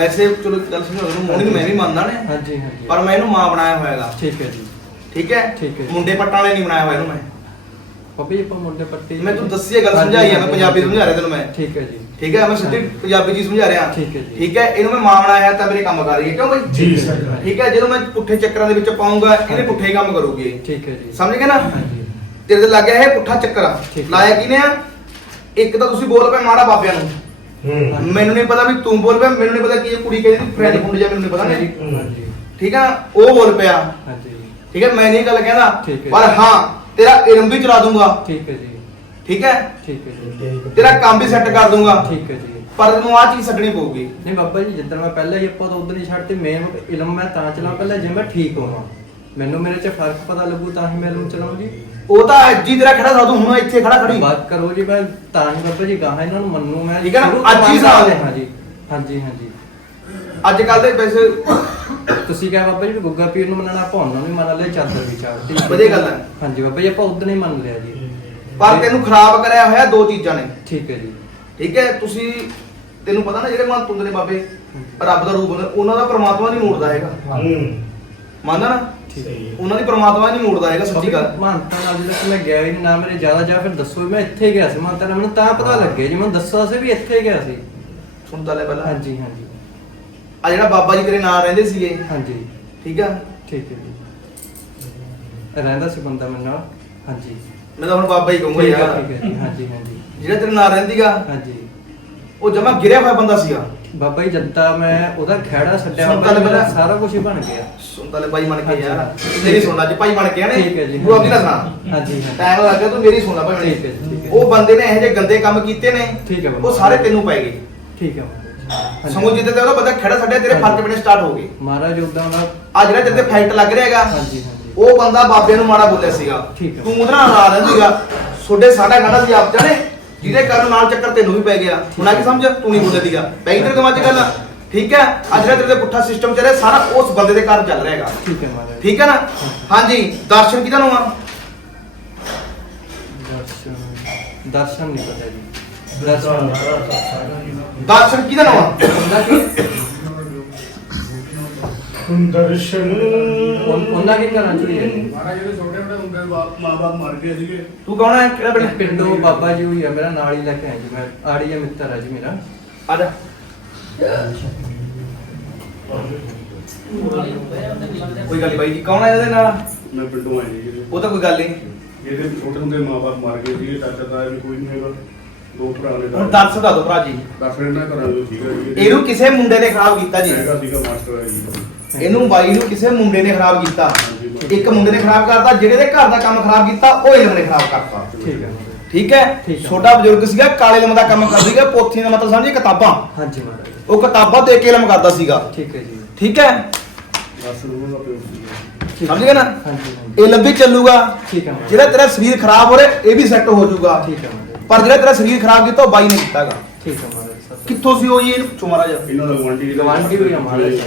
ਵੈਸੇ ਚਲੋ ਗੱਲ ਸਮਝੋ ਮੈਂ ਵੀ ਮੰਨਦਾ ਨੇ।
ਹਾਂਜੀ ਹਾਂਜੀ।
ਪਰ ਮੈਂ ਇਹਨੂੰ ਮਾਂ ਬਣਾਇਆ ਹੋਇਆ ਹੈਗਾ
ਠੀਕ ਹੈ ਜੀ।
ਠੀਕ ਹੈ?
ਠੀਕ ਹੈ।
ਮੁੰਡੇ ਪੱਟਾਂ ਵਾਲੇ ਨਹੀਂ ਬਣਾਇਆ ਹੋਇਆ ਇਹਨੂੰ ਮੈਂ।
ਜੀ ਆਪਾਂ ਮੁੰਡੇ ਪੱਟੀ
ਮੈਂ ਤੈਨੂੰ ਦੱਸੀ ਇਹ ਗੱਲ ਸਮਝਾਈ ਆ ਮੈਂ ਪੰਜਾਬੀ ਸਮਝਾ ਰਿਹਾ ਤੈਨੂੰ ਮੈਂ।
ਠੀਕ ਹੈ ਜੀ।
ਠੀਕ ਹੈ? ਮੈਂ ਸਿੱਧੀ ਪੰਜਾਬੀ ਜੀ ਸਮਝਾ ਰਿਹਾ।
ਠੀਕ ਹੈ ਜੀ।
ਠੀਕ ਹੈ? ਇਹਨੂੰ ਮੈਂ ਮਾਂ ਬਣਾਇਆ ਤਾਂ ਮੇਰੇ ਕੰਮ ਕਰ ਰਹੀ ਹੈ। ਕਿਉਂ ਬਈ?
ਜੀ ਸਰ
ਠੀਕ ਹੈ? ਜਦੋਂ ਮੈਂ ਪੁੱਠੇ ਚੱਕਰਾਂ ਦੇ ਵਿੱਚ ਪਾਉਂਗਾ ਇਹਨੇ ਪੁੱਠੇ ਹੀ ਕੰਮ ਕਰੂਗੀ।
ਠੀਕ ਹੈ ਜੀ।
ਸਮਝ ਗਏ ਨਾ?
ਹਾਂਜੀ।
ਤੇਰੇ ਤੇ ਲੱਗ ਗਿਆ ਇਹ ਪੁੱਠਾ ਚੱਕਰ। ਆ।
ਠੀਕ ਹੈ।
ਲਾਇਆ ਕਿਨੇ ਆ। ਇੱਕ ਤਾਂ ਤੁਸੀਂ ਬੋਲ ਪਏ ਮਾੜਾ ਬਾਬਿਆਂ ਨੂੰ।
ਹੂੰ।
ਮੈਨੂੰ ਨਹੀਂ ਪਤਾ ਵੀ ਤੂੰ ਬੋਲ ਪਿਆ ਮੈਨੂੰ ਨਹੀਂ ਪਤਾ ਕੀ ਇਹ ਕੁੜੀ ਕਹਿੰਦੀ ਫਰੈਂਡ ਫੁੰਡ ਜਾਂ ਮੈਨੂੰ ਨਹੀਂ ਪਤਾ।
ਹਾਂਜੀ।
ਠੀਕ ਹੈ ਨਾ ਉਹ ਬੋਲ ਪਿਆ।
ਹਾਂਜੀ।
ਠੀਕ ਹੈ ਮੈਂ ਨਹੀਂ ਗੱਲ ਕਹਿੰਦਾ
ਠੀਕ ਹੈ।
ਪਰ ਹਾਂ ਤੇਰਾ ਇਲਮ ਵੀ ਚਲਾ ਦੂੰਗਾ।
ਠੀਕ ਹੈ ਜੀ।
ਠੀਕ ਹੈ?
ਠੀਕ ਹੈ ਜੀ।
ਤੇਰਾ ਕੰਮ ਵੀ ਸੈੱਟ ਕਰ ਦੂੰਗਾ।
ਠੀਕ ਹੈ ਜੀ।
ਪਰ ਤੈਨੂੰ ਆਹ ਚੀਜ਼ ਛੱਡਣੀ ਪਊਗੀ।
ਨਹੀਂ ਬਾਬਾ ਜੀ ਜਿੱਦਣ ਮੈਂ ਪਹਿਲਾਂ ਹੀ ਆਪਾਂ ਤਾਂ ਉਧਰ ਹੀ ਛੱਡਤੇ ਮੈਂ ਇਲਮ ਮੈਂ ਤਾਂ ਚਲਾ ਪਹਿਲਾਂ ਜੇ ਮੈਂ ਠੀਕ ਹੋਵਾਂ। ਮੈਨੂੰ ਮੇਰੇ ਚ ਫ਼ਰਕ ਪਤਾ ਲੱਗੂ ਤਾਂ ਹੀ ਮੈਂ ਇਲਮ ਚਲਾਉਂ ਜੀ
ਉਹ ਤਾਂ ਅੱਜ ਹੀ ਤੇਰਾ ਖੜਾ ਸਾਧੂ ਹੁਣ ਇੱਥੇ ਖੜਾ ਖੜੀ।
ਬਾਤ ਕਰੋ ਜੀ ਮੈਂ ਤਾਂ ਹੀ ਬਾਬਾ ਜੀ ਗਾਹਾਂ ਇਹਨਾਂ ਨੂੰ ਮੰਨੂ ਮੈਂ
ਠੀਕ ਹੈ ਨਾ? ਅੱਜ ਹੀ ਸਾਲ।
ਹਾਂ ਜੀ ਹਾਂਜੀ ਹਾਂਜੀ
ਅੱਜ ਕੱਲ ਦੇ ਵੈਸੇ
ਤੁਸੀਂ ਕਿਹਾ ਬਾਬਾ ਜੀ ਵੀ ਗੁੱਗਾ ਪੀਰ ਨੂੰ ਮੰਨਣਾ ਆਪਾਂ ਉਹਨਾਂ ਨੂੰ ਵੀ ਮੰਨ ਲਿਆ ਚਾਦਰ ਵੀ ਚਾੜਤੀ
ਵਧੀਆ ਗੱਲ ਹੈ।
ਹਾਂਜੀ ਬਾਬਾ ਜੀ ਆਪਾਂ ਉਦੋਂ ਹੀ ਮੰਨ ਲਿਆ ਜੀ।
ਪਰ ਤੈਨੂੰ ਖਰਾਬ ਕਰਿਆ ਹੋਇਆ ਦੋ ਚੀਜ਼ਾਂ ਨੇ।
ਠੀਕ ਹੈ ਜੀ।
ਠੀਕ ਹੈ ਤੁਸੀਂ ਤੈਨੂੰ ਪਤਾ ਨਾ ਜਿਹੜੇ ਮਨ ਤੁੰਦੇ ਨੇ ਬਾਬੇ ਰੱਬ ਦਾ ਰੂਪ ਉਹਨਾਂ ਦਾ ਪ੍ਰਮਾਤਮਾ ਨਹੀਂ ਮੋੜਦਾ ਹੈਗਾ।
ਹੂੰ।
ਮੰਨਦਾ ਨਾ?
ਸਹੀ
ਉਹਨਾਂ ਦੀ ਪ੍ਰਮਾਤਮਾ ਨਹੀਂ ਮੋੜਦਾ ਹੈਗਾ ਸੱਚੀ ਗੱਲ।
ਮਾਨਤਾ ਨਾਲ ਕਿ ਮੈਂ ਗਿਆ ਹੀ ਨਹੀਂ ਨਾ ਮੇਰੇ ਜ਼ਿਆਦਾ ਜਾ ਫਿਰ ਦੱਸੋ ਵੀ ਮੈਂ ਇੱਥੇ ਗਿਆ ਸੀ। ਮਾਨਤਾ ਨਾਲ ਮੈਨੂੰ ਤਾਂ ਪਤਾ ਲੱਗਿਆ ਜੀ ਮੈਨੂੰ ਦੱਸੋ ਸੀ ਵੀ ਇੱਥੇ ਗਿਆ ਸੀ।
ਸੁਣਦਾ ਲੈ ਪਹਿਲਾਂ।
ਹਾਂਜੀ ਹਾਂਜੀ।
ਆ ਜਿਹੜਾ ਬਾਬਾ ਜੀ ਤੇਰੇ ਨਾਲ ਰਹਿੰਦੇ ਸੀਗੇ।
ਹਾਂਜੀ।
ਠੀਕ ਆ?
ਠੀਕ ਹੈ ਜੀ। ਰਹਿੰਦਾ ਸੀ ਬੰਦਾ ਮੇਰੇ ਨਾਲ। ਹਾਂਜੀ।
ਮੈਂ ਤਾਂ ਹੁਣ ਬਾਬਾ ਹੀ ਕਹੂੰਗਾ
ਠੀਕ ਹੈ
ਯਾਰ।
ਠੀਕ ਹੈ ਜੀ ਹਾਂਜੀ ਹਾਂਜੀ।
ਜਿਹੜਾ ਤੇਰੇ ਨਾਲ ਰਹਿੰਦੀਗਾ
ਹਾਂਜੀ।
ਉਹ ਜਮਾ ਗਿਰਿਆ ਹੋਇਆ ਬੰਦਾ ਸੀਗਾ।
ਬਾਬਾ ਜੀ ਜਨਤਾ ਮੈਂ ਉਹਦਾ ਖਹਿੜਾ ਛੱਡਿਆ
ਸੁਣ ਗੱਲ
ਮੇਰਾ। ਸਾਰਾ ਕੁਝ ਹੀ ਬਣ ਗਿਆ।
ਸੁਣ ਤਾਂ ਲੈ ਬਾਈ ਬਣ ਕੇ। ਯਾਰ। ਮੇਰੀ ਸੁਣ ਲੈ ਭਾਈ ਬਣ ਕੇ ਨੇ
ਠੀਕ ਹੈ ਜੀ।
ਤੂੰ ਆਪਣੀ ਨਾ ਸੁਣਾ।
ਹਾਂਜੀ ਹਾਂਜੀ।
ਟਾਈਮ ਲੱਗ ਗਿਆ ਤੂੰ ਮੇਰੀ ਸੁਣ ਲੈ ਭਾਈ।
ਠੀਕ ਹੈ ਜੀ, ਠੀਕ ਹੈ।
ਉਹ ਬੰਦੇ ਨੇ ਇਹੋ ਜਿਹੇ ਗੰਦੇ ਕੰਮ ਕੀਤੇ ਨੇ
ਠੀਕ ਹੈ ਬਾਬਾ।
ਉਹ ਸਾਰੇ ਤੈਨੂੰ ਪੈ ਗਏ।
ਠੀਕ ਹੈ।
ਸਮਝ ਜਿੱਤੇ ਤੇ ਉਹਦਾ ਬੰਦਾ ਖੜਾ ਛੱਡਿਆ ਤੇਰੇ ਫ਼ਰਕ ਪੈਣੇ ਸਟਾਰਟ ਹੋ ਗਏ।
ਮਹਾਰਾਜ ਉਦਾਂ ਦਾ
ਆ ਜਿਹੜਾ ਤੇਰੇ ਤੇ ਫਾਈਟ ਲੱਗ ਰਿਹਾ ਹੈਗਾ
ਹਾਂਜੀ ਹਾਂਜੀ।
ਉਹ ਬੰਦਾ ਬਾਬੇ ਨੂੰ ਮਾੜਾ ਬੋਲਿਆ ਸੀਗਾ।
ਠੀਕ ਹੈ।
ਤੂੰ ਉਹਦੇ ਨਾਰਾਜ਼ ਰਹਿੰਦੀਗਾ ਛੋਡੇ ਸਾਡਾ ਗਾਣਾ ਸੀ ਆਪ ਜਾਣੇ। ਜਿਹਦੇ ਕਾਰਨ ਨਾਲ ਚੱਕਰ ਤੈਨੂੰ ਵੀ ਪੈ ਗਿਆ। ਹੁਣ ਆ ਕੀ ਸਮਝ? ਤੂੰ ਨਹੀਂ ਬੋਲਦੀ ਦੀਗਾ ਪੈ ਗਈ ਤੇਰੇ ਦਿਮਾਗ 'ਚ ਗੱਲ ਠੀਕ ਹੈ? ਅੱਜ ਜਿਹੜਾ ਤੇਰੇ ਪੁੱਠਾ ਸਿਸਟਮ ਚੱਲ ਰਿਹਾ ਸਾਰਾ ਉਸ ਬੰਦੇ ਦੇ ਕਾਰਨ ਚੱਲ ਰਿਹਾ ਹੈਗਾ।
ਠੀਕ ਹੈ ਮਹਾਰਾਜ।
ਠੀਕ ਹੈ ਨਾ? ਹਾਂਜੀ ਦਰਸ਼ਨ ਕਿਹਦਾ ਨੂੰ ਆ
ਦਰਸ਼ਨ ਦਰਸ਼ਨ ਨਹੀਂ ਪਤਾ ਜੀ। ਦਰਸ਼ਨ
ਦਰਸ਼ਨ ਕਿਹਦਾ ਨੂੰ ਆ
ਕੀ
ਦਰਸ਼ਨ।
ਉਨ- ਉਹਨਾਂ ਕੀ ਘਰਾਂ ਚ ਹੀ ਹੈ।
ਮਹਾਰਾਜ ਜਿਹੜੇ ਛੋਟੇ ਛੋਟੇ ਹੁੰਦੇ ਮਾਂ-ਬਾਪ ਮਰ ਗਏ ਸੀਗੇ।
ਤੂੰ ਕੌਣ ਹੈ? ਕਿਹੜਾ ਪਿੰਡ
ਪਿੰਡੋਂ ਬਾਬਾ ਜੀ ਹੋਈ ਆ ਮੇਰਾ ਨਾਲ ਹੀ ਲੈ ਕੇ ਆਇਆ ਜੀ। ਮੈਂ ਆੜੀਆ ਮਿੱਤਰ ਹੈ ਜੀ ਮੇਰਾ।
ਆ ਜਾ। ਕੋਈ ਗੱਲ ਬਾਈ ਜੀ ਕੌਣ ਹੈ ਇਹਦੇ ਨਾਲ?
ਮੈਂ ਪਿੰਡੋਂ ਆਏ ਜੀ
ਉਹ ਤਾਂ ਕੋਈ ਗੱਲ ਨਹੀਂ
ਇਹਦੇ ਛੋਟੇ ਹੁੰਦੇ ਮਾਂ-ਬਾਪ ਮਰ ਗਏ ਸੀਗੇ ਚਾਚਾ ਤਾਇਆ ਵੀ ਕੋਈ ਨਹੀਂ ਹੈਗਾ। ਦੋ ਭਰਾ ਨੇ।
ਹੁਣ ਦਰਸ ਦਾ ਦੋ ਭਰਾ ਜੀ।
ਦਸ ਇਹਨਾਂ ਘਰਾਂ ਵਿੱਚ ਸੀਗਾ ਜੀ।
ਇਹਨੂੰ ਕਿਸੇ ਮੁੰਡੇ ਨੇ ਖਰਾਬ ਕੀਤਾ ਜੀ।
ਹੈਗਾ ਸੀਗਾ ਮਾਸਟਰ ਹੈ ਜੀ।
ਇਹਨੂੰ ਬਾਈ ਨੂੰ ਕਿਸੇ ਮੁੰਡੇ ਨੇ ਖਰਾਬ ਕੀਤਾ। ਇੱਕ ਮੁੰਡੇ ਨੇ ਖਰਾਬ ਕਰਤਾ ਜਿਹੜੇ ਦੇ ਘਰ ਦਾ ਕੰਮ ਖਰਾਬ ਕੀਤਾ ਉਹ ਇਹਨਾਂ ਨੇ ਖਰਾਬ ਕਰਤਾ।
ਠੀਕ ਹੈ।
ਠੀਕ ਹੈ। ਛੋਟਾ ਬਜ਼ੁਰਗ ਸੀਗਾ ਕਾਲੇ ਇਲਮ ਦਾ ਕੰਮ ਕਰਦਾ ਸੀਗਾ ਪੋਥੀ ਦਾ ਮਤਲਬ ਸਮਝੀ ਕਿਤਾਬਾਂ।
ਹਾਂਜੀ ਮਹਾਰਾਜ।
ਉਹ ਕਿਤਾਬਾਂ ਦੇ ਕੇ ਇਲਮ ਕਰਦਾ ਸੀਗਾ।
ਠੀਕ ਹੈ ਜੀ।
ਠੀਕ ਹੈ?
ਦਸ ਨੂੰ ਦਾ ਪਿਓ ਸੀਗਾ।
ਠੀਕ
ਸਮਝ ਗਏ ਨਾ?
ਹਾਂਜੀ
ਇਹ ਲੰਬੀ ਚੱਲੂਗਾ।
ਠੀਕ ਹੈ
ਜਿਹੜਾ ਤੇਰਾ ਸਰੀਰ ਖਰਾਬ ਹੋ ਰਿਹਾ ਇਹ ਵੀ ਸੈੱਟ ਹੋ ਜਾਊਗਾ।
ਠੀਕ ਹੈ
ਪਰ ਜਿਹੜਾ ਤੇਰਾ ਸਰੀਰ ਖਰਾਬ ਕੀਤਾ ਉਹ ਬਾਈ ਨੇ ਕੀਤਾਗਾ।
ਠੀਕ ਹੈ ਮਹਾਰਾਜ
ਕਿੱਥੋਂ ਸੀ ਉਹ ਜੀ? ਇਹਨੂੰ ਪੁੱਛੋ ਮਹਾਰਾਜ
ਇਹਨਾਂ ਦਾ ਗਵਾਂਢੀ
ਗਵਾਂਢੀ ਹੋਈ ਆ ਮਹਾਰਾਜ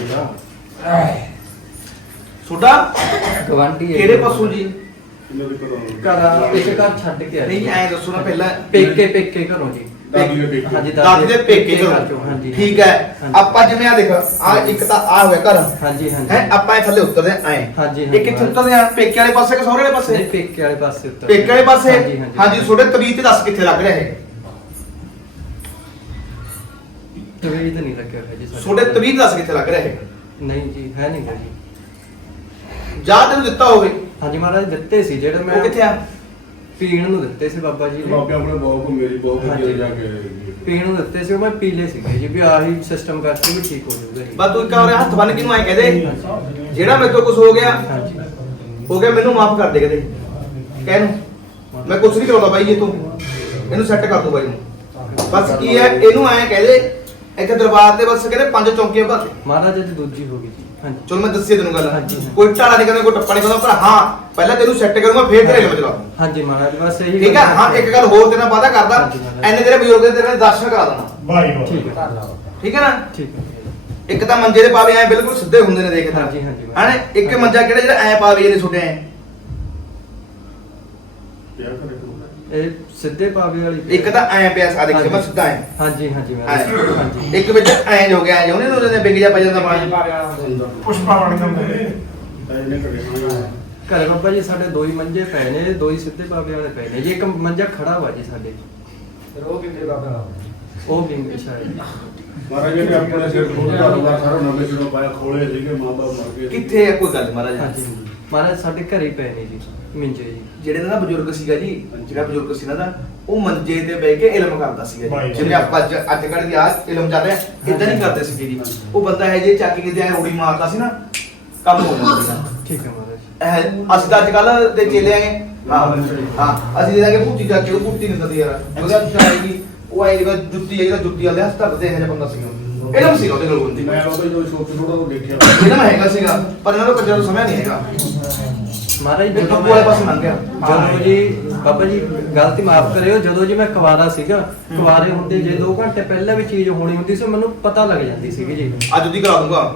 ਛੋਟਾ
ਗਵਾਂਢੀ ਹੈ
ਕਿਹੜੇ ਪਾਸੋਂ ਜੀ?
ਘਰੋਂ
ਇੱਕ ਘਰ ਛੱਡ ਕੇ ਆਏ
ਨਹੀਂ ਐਂ ਦੱਸੋ ਨਾ ਪਹਿਲਾਂ।
ਪੇਕੇ ਪੇਕੇ ਘਰੋਂ ਜੀ।
ਦਾਦੀ ਦੇ ਪੇਕੇ।
ਹਾਂਜੀ
ਦਾਦੀ ਦੇ ਪੇਕੇ
ਘਰ। ਹਾਂਜੀ।
ਠੀਕ ਹੈ। ਆਪਾਂ ਜਿਵੇਂ ਆ ਦੇਖ ਆ ਇੱਕ ਤਾਂ ਆ ਹੋਇਆ ਘਰ।
ਹਾਂਜੀ
ਹੈ
ਹਾਂਜੀ
ਆਪਾਂ ਇਹ ਥੱਲੇ ਉਤਰਦੇ ਆਂ ਐਂ।
ਹਾਂਜੀ,
ਇਹ ਕਿੱਥੇ ਉਤਰਦੇ ਆ? ਪੇਕੇ ਵਾਲੇ ਪਾਸੇ ਕਿ ਸਹੁਰੇ ਵਾਲੇ
ਨਹੀਂ
ਪਾਸੇ
ਪੇਕੇ ਵਾਲੇ ਪਾਸੇ ਉੱਤਰ
ਪੇਕੇ ਵਾਲੇ ਪਾਸੇ?
ਹਾਂਜੀ
ਤੁਹਾਡੇ ਤਵੀਤ ਦੱਸ ਕਿੱਥੇ ਲੱਗ ਰਿਹਾ ਹੈ
ਤਵੀਦ ਨਹੀਂ ਲੱਗਿਆ ਹੋਇਆ ਜੀ ਸਾਡੇ
ਤੁਹਾਡੇ ਤਵੀਤ ਦੱਸ ਕਿੱਥੇ ਲੱਗ ਰਿਹਾ ਹੈ
ਨਹੀਂ ਜੀ ਹੈ ਨਹੀਂ ਗਾ ਜੀ।
ਜਾਂ ਤੈਨੂੰ ਦਿੱਤਾ ਹੋਵੇ।
ਹਾਂਜੀ ਮਹਾਰਾਜ ਦਿੱਤੇ ਸੀ ਜਿਹੜੇ ਮੈਂ
ਉਹ ਕਿੱਥੇ ਆ?
ਪੀਣ ਨੂੰ ਦਿੱਤੇ ਸੀ ਬਾਬਾ ਜੀ। ਨੇ
ਬਾਬੇ ਆਪਣੇ ਬਹੁਤ ਘੁੰਮੇ ਜੀ ਬਹੁਤ ਵਧੀਆ
ਹਾਂਜੀ।
ਜਾ ਕੇ ਆਏ ਜੀ।
ਪੀਣ ਨੂੰ ਦਿੱਤੇ ਸੀ ਉਹ ਮੈਂ ਪੀ ਲਏ ਸੀਗੇ ਜੀ ਵੀ ਆਹੀ ਸਿਸਟਮ ਕਰਕੇ ਵੀ ਠੀਕ ਹੋ ਜਾਊਗਾ ਜੀ।
ਬਸ ਤੂੰ ਇੱਕ ਵਾਰ ਹੱਥ ਬੰਨ ਕੇ ਨੂੰ ਐ ਕਹਦੇ ਜਿਹੜਾ ਮੇਰੇ ਤੋਂ ਕੁਝ ਹੋ ਗਿਆ
ਹਾਂਜੀ।
ਹੋ ਗਿਆ ਮੈਨੂੰ ਮਾਫ ਕਰ ਦੇ ਕਦੇ। ਕਹਿ ਨੂੰ ਮੈਂ ਕੁਝ ਨਹੀਂ ਕਰਾਉਂਦਾ ਬਾਈ ਇਹ ਤੂੰ। ਇਹਨੂੰ ਸੈੱਟ ਕਰ ਦੂ ਬਾਈ ਨੂੰ। ਬਸ ਕੀ ਹੈ ਇਹਨੂੰ ਐ ਕਹਦੇ ਇੱਥੇ ਦਰਬਾਰ ਤੇ ਬਸ ਕਹਿੰਦੇ ਪੰਜ ਚੌਂਕੀਆਂ ਭਰ ਦੇ।
ਮਹਾਰਾਜ ਅੱਜ ਦੂਜੀ ਹੋ ਗਈ ਜੀ। ਹਾਂਜੀ।
ਚਲ ਮੈਂ ਦੱਸਿਆ ਤੈਨੂੰ ਗੱਲ।
ਹਾਂਜੀ, ਹਾਂਜੀ।
ਕੋਈ ਢਾਲਾ ਨਹੀਂ ਕਰਦਾ ਕੋਈ ਟੱਪਾ ਨਹੀਂ ਕਰਦਾ ਪਰ ਹਾਂ ਪਹਿਲਾਂ ਤੈਨੂੰ ਸੈੱਟ ਕਰੂੰਗਾ ਫੇਰ ਤੇਰੇ ਲਿਮ ਚਲਾ
ਹਾਂਜੀ ਮਹਾਰਾਜ ਬਸ ਇਹੀ
ਠੀਕ ਹੈ। ਹਾਂ ਇੱਕ ਗੱਲ ਹੋਰ ਤੇਰੇ ਨਾਲ ਵਾਅਦਾ ਕਰਦਾ।
ਹਾਂਜੀ।
ਐਨੇ ਤੇਰੇ ਬਜ਼ੁਰਗ ਦੇ ਤੇਰੇ ਨਾਲ ਦਰਸ਼ਨ ਕਰਾ ਦੇਣਾ।
ਬਾਈ ਹੋ
ਠੀਕ ਹੈ।
ਠੀਕ ਹੈ ਨਾ?
ਠੀਕ ਹੈ।
ਇੱਕ ਤਾਂ ਮੰਜੇ ਦੇ ਪਾਵੇ ਐ ਬਿਲਕੁਲ ਸਿੱਧੇ ਹੁੰਦੇ ਨੇ ਦੇਖਦਾ
ਹਾਂਜੀ, ਹਾਂਜੀ।
ਹਣੇ ਇੱਕ ਮੰਜਾ ਕਿਹੜਾ ਜਿਹੜਾ ਐ ਪਾਵੇ ਜਿਹਨੇ ਛੋਟੇ ਐ?
ਕਿਆ ਕਰੇ ਤੂੰ
ਇਹ ਸਿੱਧੇ ਪਾਵੇ ਵਾਲੀ
ਇੱਕ ਤਾਂ ਐ ਪਿਆ ਸਾਰੇ
ਹਾਂਜੀ।
ਬਸ ਸਿੱਧਾ ਐ।
ਹਾਂਜੀ ਹਾਂਜੀ
ਐ।
ਹਾਂਜੀ।
ਇੱਕ ਵਿੱਚ ਐ ਹੋ ਗਿਆ ਐ ਉਹਨੇ ਨੂੰ ਉਹਦੇ ਬਿਗ ਜਾ ਪੈ ਜਾਂਦਾ ਪਾਣੀ
ਪੁਸ਼ਪਾ ਬਣ ਜਾਂਦੇ
ਘਰੇ
ਬਾਬਾ ਜੀ ਸਾਡੇ ਦੋ ਹੀ ਮੰਜੇ ਪਏ ਨੇ ਦੋ ਹੀ ਸਿੱਧੇ ਪਾਵੇ ਵਾਲੇ ਪਏ ਨੇ। ਜੀ ਇੱਕ ਮੰਜਾ ਖੜਾ ਵਾ ਜੀ ਸਾਡੇ। ਉਹ ਵੀ ਸ਼ਾਇਦ।
ਮਹਾਰਾਜ ਨੇ ਆਪਣੇ ਸਿਰ ਤੋਂ ਘਰ ਸਾਰਾ ਨਵੇਂ ਸਿਰੋਂ ਪਾਇਆ ਖੋਲੇ ਸੀਗੇ ਮਾਂ-ਬਾਪ ਮਰ ਗਏ।
ਕਿੱਥੇ ਐ ਕੋਈ ਗੱਲ ਨੀ ਮਹਾਰਾਜ।
ਹਾਂਜੀ। ਮਹਾਰਾਜ ਸਾਡੇ ਘਰੇ ਹੀ ਪਏ ਨੇ ਜੀ। ਮਿੰਜੇ ਜੀ।
ਜਿਹੜੇ ਨਾ ਬਜ਼ੁਰਗ ਸੀਗਾ ਜੀ ਜਿਹੜਾ ਬਜ਼ੁਰਗ ਸੀ ਨਾ ਦਾ ਉਹ ਮੰਜੇ ਤੇ ਬਹਿ ਕੇ ਇਲਮ ਕਰਦਾ ਸੀਗਾ
ਵਾਹਿਗੁਰੂ।
ਜੀ ਜਿਵੇਂ ਆਪਾਂ ਅੱਜ ਅੱਜ ਕੱਲ੍ਹ ਦੀ ਆਜ ਇਲਮ ਚੱਲ ਰਿਹਾ ਇਦਾਂ ਨਹੀਂ ਕਰਦੇ ਸੀਗੇ ਜੀ ਉਹ ਬੰਦਾ ਹੈ ਜੇ ਚੱਕ ਕੇ ਤੇ ਐ ਰੋੜੀ ਮਾਰਦਾ ਸੀ ਨਾ ਕੰਮ ਹੋ ਜਾਂਦਾ ਸੀਗਾ।
ਠੀਕ ਹੈ ਮਹਾਰਾਜ।
ਇਹ ਅਸੀਂ ਤਾਂ ਅੱਜ ਕੱਲ ਦੇ ਚੇਲੇ ਆਏ ਹਾਂ। ਹਾਂ ਅਸੀਂ ਜਿਹੜਾ ਕਿ ਭੂਤੀ ਚੱਕ ਕੇ ਉਹ ਭੂਤੀ ਨਹੀਂ ਦਿੰਦੀ ਯਾਰ। ਉਹਦਾ ਚਾਹੀਦੀ ਉਹ ਆਈ ਜਿਹੜਾ ਜੁੱਤੀ ਹੈ ਜਿਹੜਾ ਜੁੱਤੀ ਵਾਲੇ ਹਸਪਤਾਲ ਦੇ ਇਹ ਜਿਹਾ ਬੰਦਾ ਸੀਗਾ। ਇਲਮ ਸੀਗਾ ਉਹਦੇ ਕੋਲ। ਬੰਦੀ
ਮੈਂ ਉਹਦੇ ਜੋ ਛੋਟੇ ਛੋਟਾ ਤੋਂ ਦੇਖਿਆ।
ਇਹਨਾਂ ਮੈਂ ਹੈਗਾ ਸੀਗਾ ਪਰ ਇਹਨਾਂ ਨੂੰ ਕੰਜਰ ਨੂੰ ਸਮਝ ਨਹੀਂ ਹੈਗਾ।
ਮਹਾਰਾਜ
ਇਹ
ਜਦੋਂ
ਵਾਲੇ ਪਾਸੇ ਲੰਘ ਗਿਆ।
ਜਦੋਂ ਜੀ ਬਾਬਾ ਜੀ ਗਲਤੀ ਮਾਫ ਕਰਿਓ ਜਦੋਂ ਜੀ ਮੈਂ ਕੁਵਾਰਾ ਸੀਗਾ ਕੁਵਾਰੇ ਹੁੰਦੇ ਜੇ 2 ਘੰਟੇ ਪਹਿਲਾਂ ਵੀ ਚੀਜ਼ ਹੋਣੀ ਹੁੰਦੀ ਸੀ ਮੈਨੂੰ ਪਤਾ ਲੱਗ ਜਾਂਦੀ ਸੀਗੀ ਜੀ।
ਅੱਜ ਉਹਦੀ ਕਰਾ ਦੂੰਗਾ।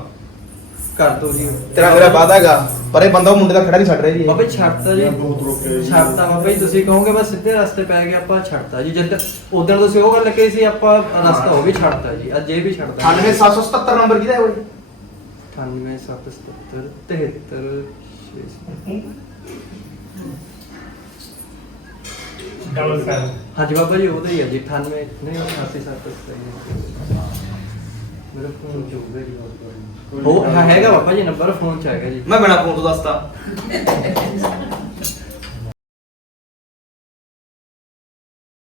ਕਰ ਦੋ ਜੀ।
ਤੇਰਾ ਮੇਰਾ ਵਾਅਦਾ ਹੈਗਾ ਪਰ ਇਹ ਬੰਦਾ ਉਹ ਮੁੰਡੇ ਦਾ ਖੜਾ ਨਹੀਂ ਛੱਡ ਰਿਹਾ ਜੀ।
ਬਾਬਾ ਜੀ ਛੱਡਤਾ ਜੀ।
ਜੀ।
ਛੱਡਤਾ ਬਾਬਾ ਜੀ ਤੁਸੀਂ ਕਹੋਗੇ ਬਸ ਸਿੱਧੇ ਰਸਤੇ ਪੈ ਗਏ ਆਪਾਂ ਛੱਡਤਾ ਜੀ। ਜਦ ਉਦੋਂ ਤੁਸੀਂ ਉਹ ਗੱਲ ਕਹੀ ਸੀ ਆਪਾਂ ਰਸਤਾ ਉਹ ਵੀ ਛੱਡਤਾ ਜੀ ਅੱਜ ਇਹ ਵੀ ਛੱਡਤਾ
98777 ਨੰਬਰ ਕਿਹਦਾ ਹੈ ਓਏ
9777 73
ਡਬਲ ਸੈਲ
ਹਾਂਜੀ ਬਾਬਾ ਜੀ ਉਹਦਾ ਹੀ ਹੈ ਜੀ 98 ਨਹੀਂ 8777 ਮੇਰੇ ਫੋਨ ਚ ਹੋਊਗਾ ਜੀ ਉਹ ਹਾਂ, ਹੈਗਾ ਬਾਬਾ ਜੀ ਨੰਬਰ ਫੋਨ ਚ ਹੈਗਾ ਜੀ।
ਮੈਂ ਬਿਨਾ ਫੋਨ ਤੋਂ ਦੱਸਤਾ।